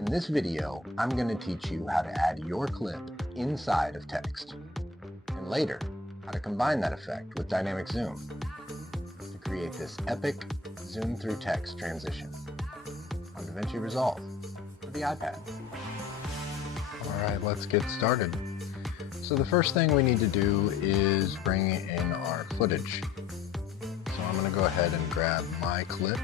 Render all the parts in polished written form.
In this video, I'm going to teach you how to add your clip inside of text, and later, how to combine that effect with dynamic zoom to create this epic zoom through text transition on DaVinci Resolve for the iPad. Alright, let's get started. So the first thing we need to do is bring in our footage. So I'm going to go ahead and grab my clip.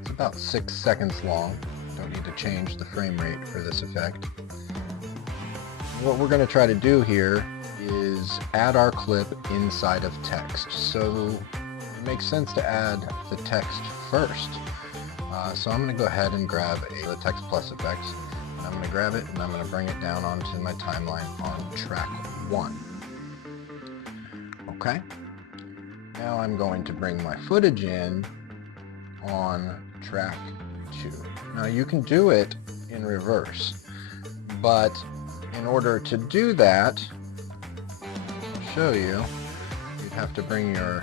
It's about 6 seconds long. Don't need to change the frame rate for this effect. What we're going to try to do here is add our clip inside of text. So it makes sense to add the text first. So I'm going to go ahead and grab the text plus effects. I'm going to grab it and I'm going to bring it down onto my timeline on track 1. Okay. Now I'm going to bring my footage in on track 2. Now you can do it in reverse, but in order to do that, I'll show you, you'd have to bring your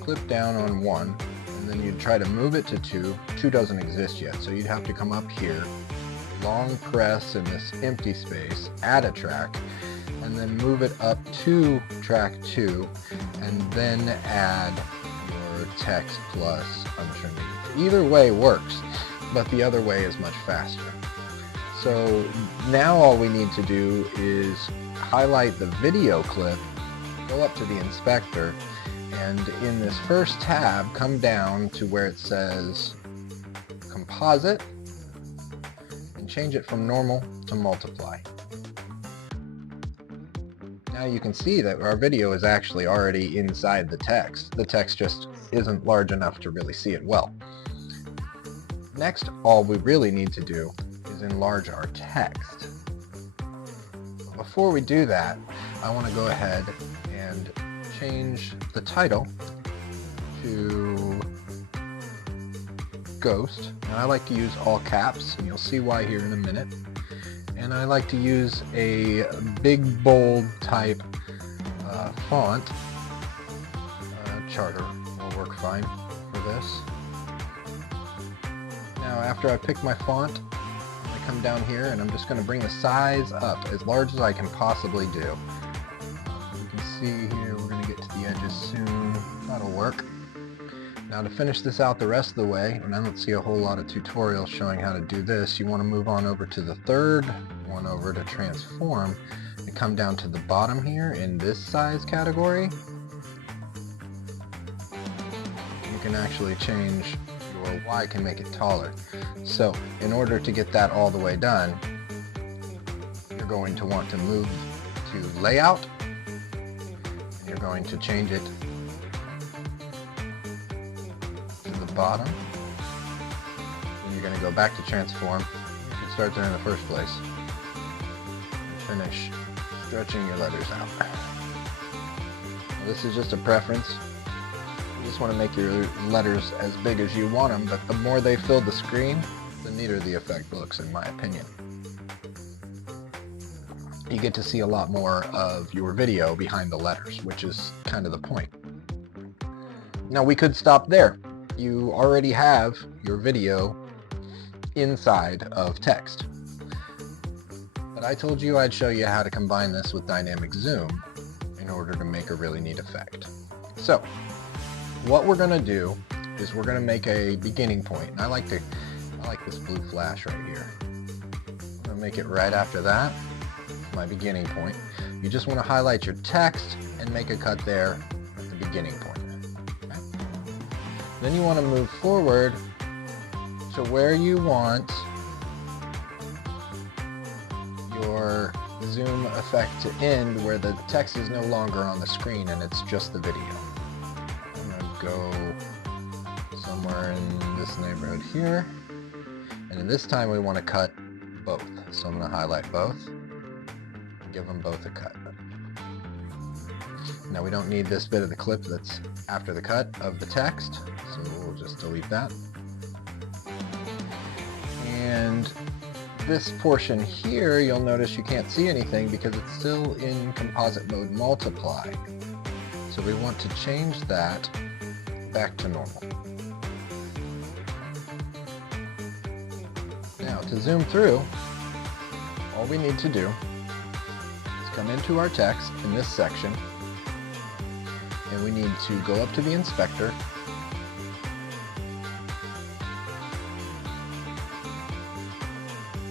clip down on 1, and then you'd try to move it to 2. 2 doesn't exist yet, so you'd have to come up here, long press in this empty space, add a track, and then move it up to track 2, and then add your text plus underneath. Either way works, but the other way is much faster. So now all we need to do is highlight the video clip, go up to the inspector, and in this first tab come down to where it says composite and change it from normal to multiply. Now you can see that our video is actually already inside the text. The text just isn't large enough to really see it well. Next, all we really need to do is enlarge our text. Before we do that, I want to go ahead and change the title to Ghost. Now I like to use all caps, and you'll see why here in a minute. And I like to use a big bold type font. Charter will work fine for this. Now after I pick my font, I come down here and I'm just going to bring the size up as large as I can possibly do. You can see here we're going to get to the edges soon. That'll work. Now to finish this out the rest of the way, and I don't see a whole lot of tutorials showing how to do this, you want to move on over to the third one over to transform and come down to the bottom here in this size category. You can actually change your Y, can make it taller. So in order to get that all the way done, you're going to want to move to layout, and you're going to change it to the bottom, and you're going to go back to transform. You can start there in the first place and finish stretching your letters out. Now, this is just a preference. You just want to make your letters as big as you want them, but the more they fill the screen, the neater the effect looks, in my opinion. You get to see a lot more of your video behind the letters, which is kind of the point. Now we could stop there. You already have your video inside of text. But I told you I'd show you how to combine this with dynamic zoom in order to make a really neat effect. So what we're going to do is we're going to make a beginning point. And I like this blue flash right here. I'm going to make it right after that, my beginning point. You just want to highlight your text and make a cut there at the beginning point. Okay? Then you want to move forward to where you want your zoom effect to end, where the text is no longer on the screen and it's just the video. Go somewhere in this neighborhood here, and in this time we want to cut both, so I'm going to highlight both and give them both a cut. Now we don't need this bit of the clip that's after the cut of the text, so we'll just delete that. And this portion here, you'll notice you can't see anything because it's still in composite mode multiply, so we want to change that back to normal. Now to to zoom through, all we need to do is come into our text in this section, and we need to go up to the inspector,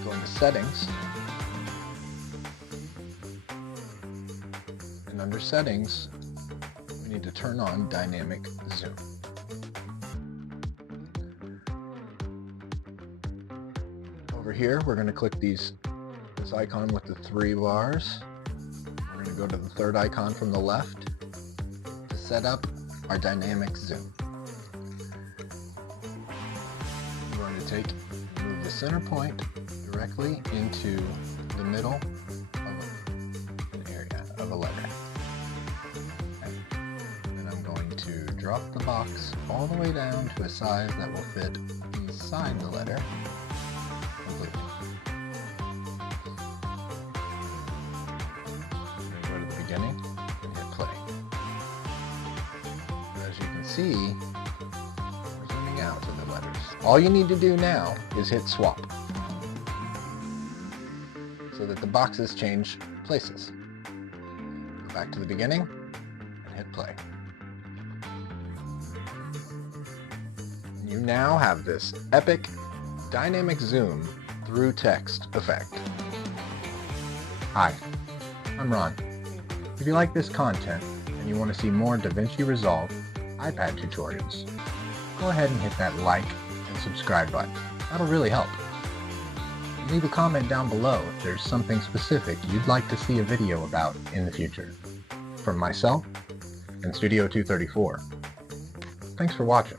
go into settings, and under settings we need to turn on dynamic zoom. Over here we're going to click this icon with the 3 bars. We're going to go to the third icon from the left to set up our dynamic zoom. We're going to move the center point directly into the middle of an area of a letter. Okay. Then I'm going to drop the box all the way down to a size that will fit inside the letter completely. Go to the beginning and hit play. As you can see, we're zooming out to the letters. All you need to do now is hit swap so that the boxes change places. Go back to the beginning and hit play. You now have this epic dynamic zoom through text effect. Hi, I'm Ron. If you like this content and you want to see more DaVinci Resolve iPad tutorials, go ahead and hit that like and subscribe button. That'll really help. And leave a comment down below if there's something specific you'd like to see a video about in the future. From myself and Studio 234. Thanks for watching.